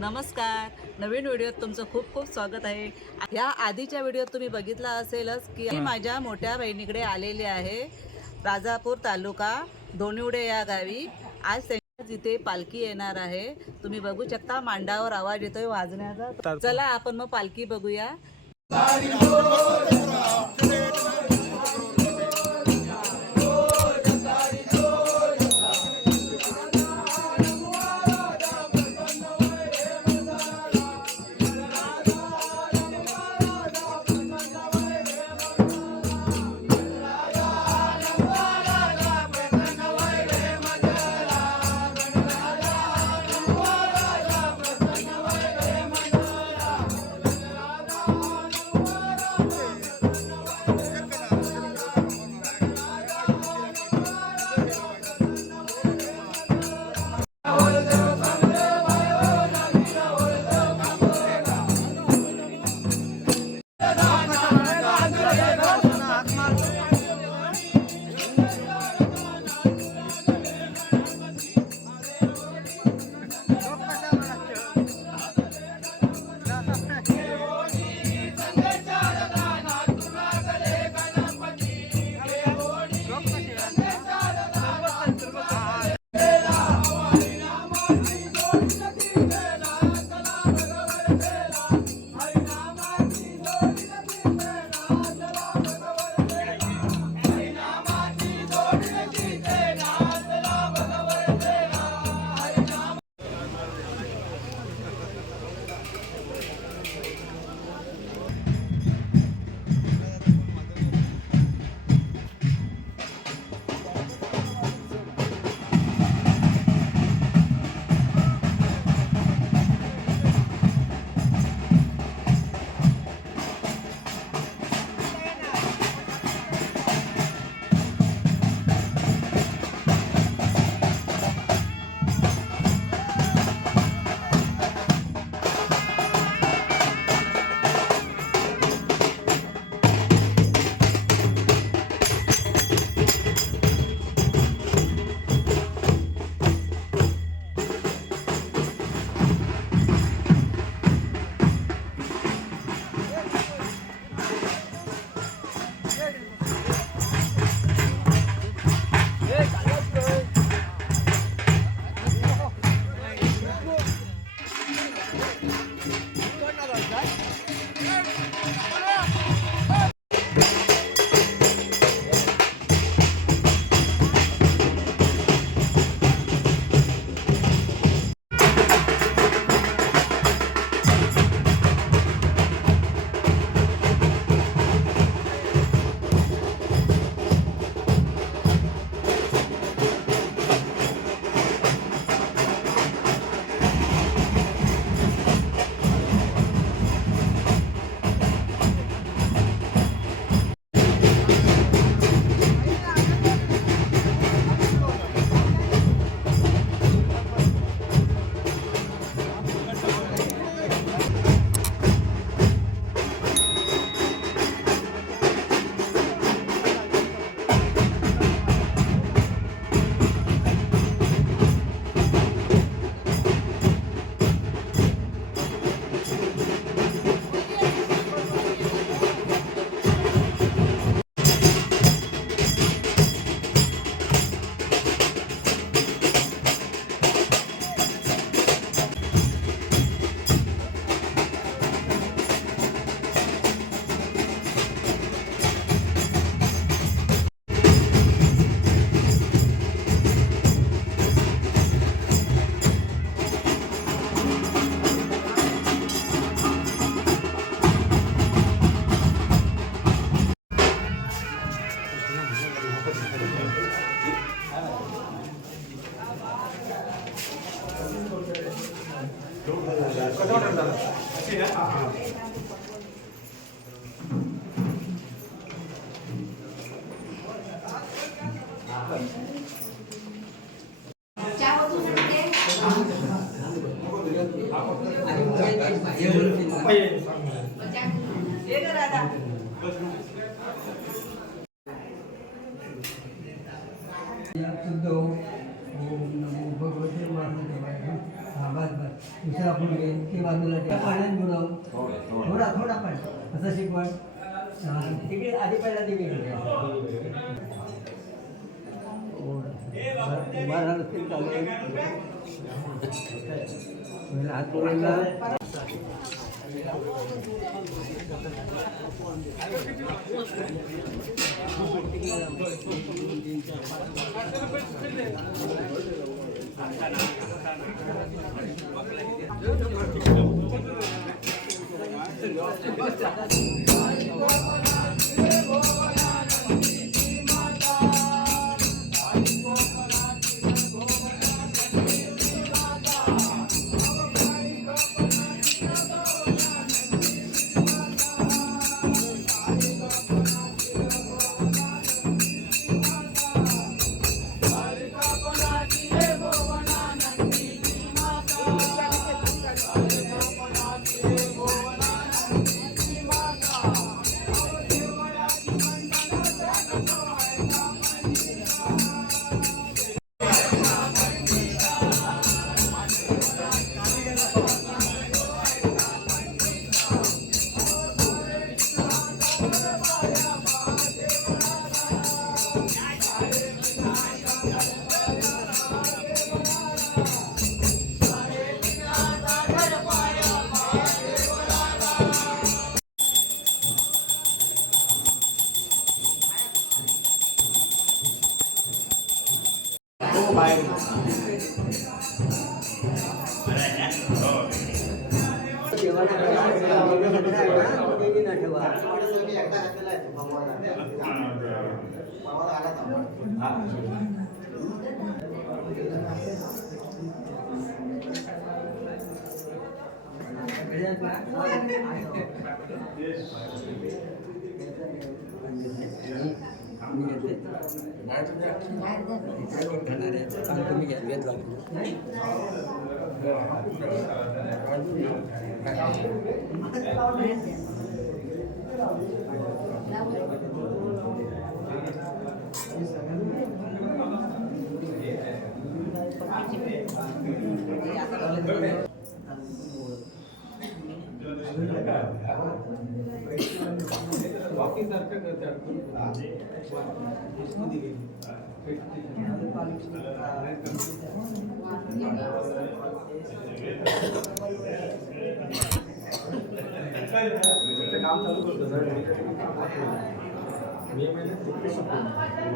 नमस्कार. नवीन व्हिडिओत तुमचं खूप खूप स्वागत आहे. या आधीच्या व्हिडिओत तुम्ही बघितला असेलच की मी माझ्या मोठ्या बहिणीकडे आलेले आहे. राजापूर तालुका दोनिवडे या गावी. आज त्यांच्या जिथे पालखी येणार आहे. तुम्ही बघू शकता मांडावर आवाज येतोय वाजण्याचा. चला आपण मग पालखी बघूया. दुसरा हे बाजूला पाण्यात बुडव थोडा थोडा पण असं शिकवण तिकडे आधी पहिला ती वेगळी हात बोलायला काम चालू करतो सर मे महिन्यात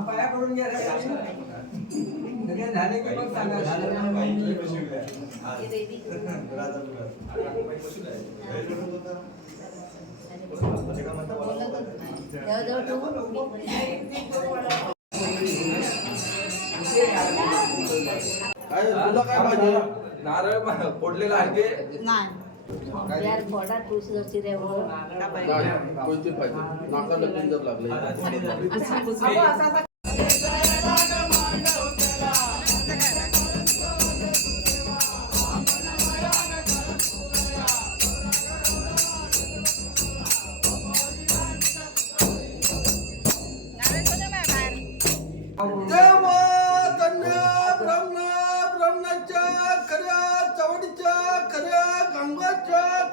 पाया पडून घ्या झाले की मग सांगा झालं तुला काय पाहिजे नारळ फोडलेला आहे नाही यार फोडा तुळशीची रे हो कोणती पाहिजे नाकाला पिंजर लागले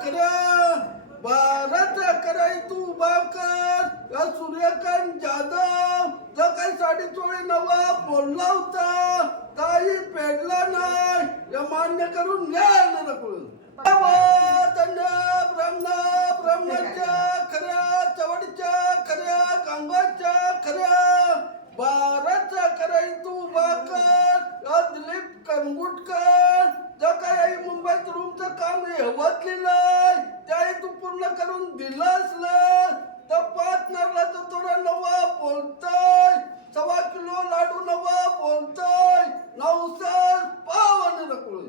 खऱ्या बाराचा कराय तू बाकर या सूर्यकांत जाधव जो काही 4.5 नवा बोलला होता काही पेडला नाही या मान्य करून घ्या नरकुळ ब्रह्मच्या खऱ्या चवडच्या खऱ्या गांगाच्या खऱ्या बाराचा कराय तू बाकर या दिलीप करंगुटकर जो काही मुंबईत रूमचं काम हेवतलेलं त्याही तू पूर्ण करून दिलास तर 5 नारळाचा थोडा नवा बोलतोय 1.25 किलो लाडू नवा बोलतोय 900 पावन रकुळ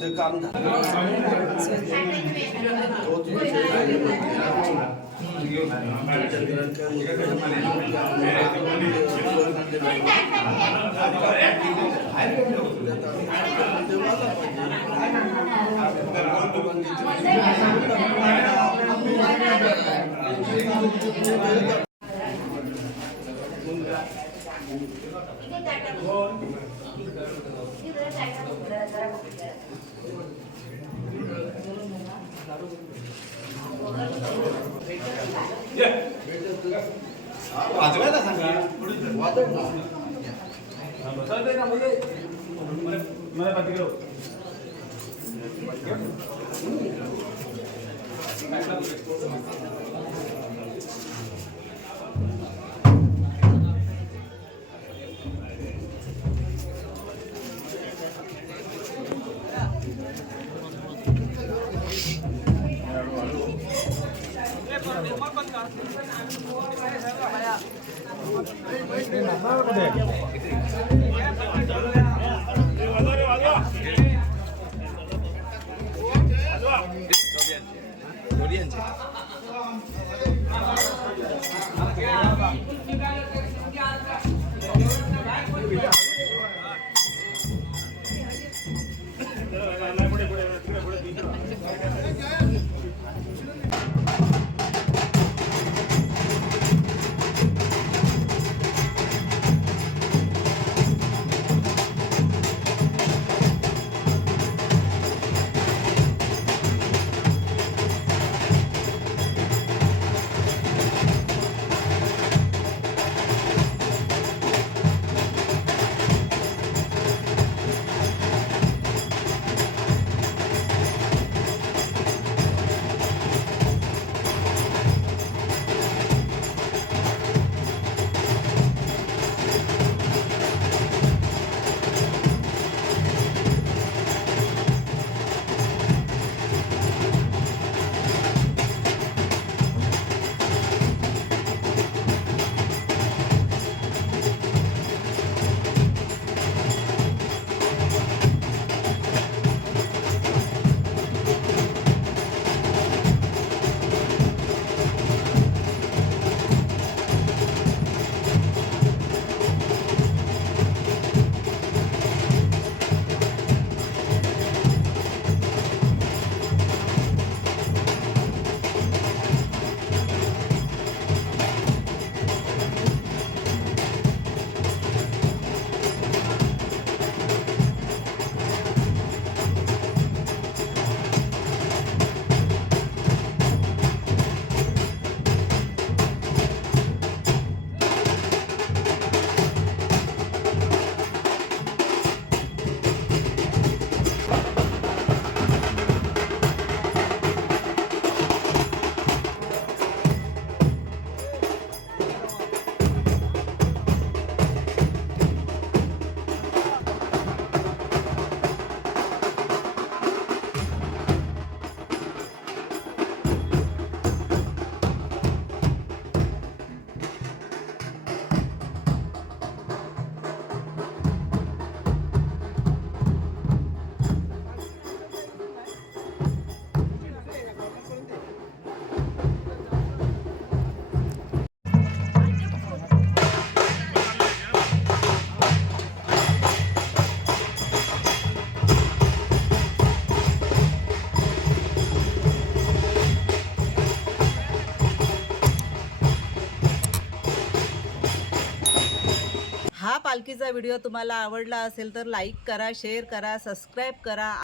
ते काम वाजवायला सांगा पालखीचा व्हिडिओ तुम्हाला आवडला असेल तर लाईक करा, शेअर करा, सबस्क्राईब करा.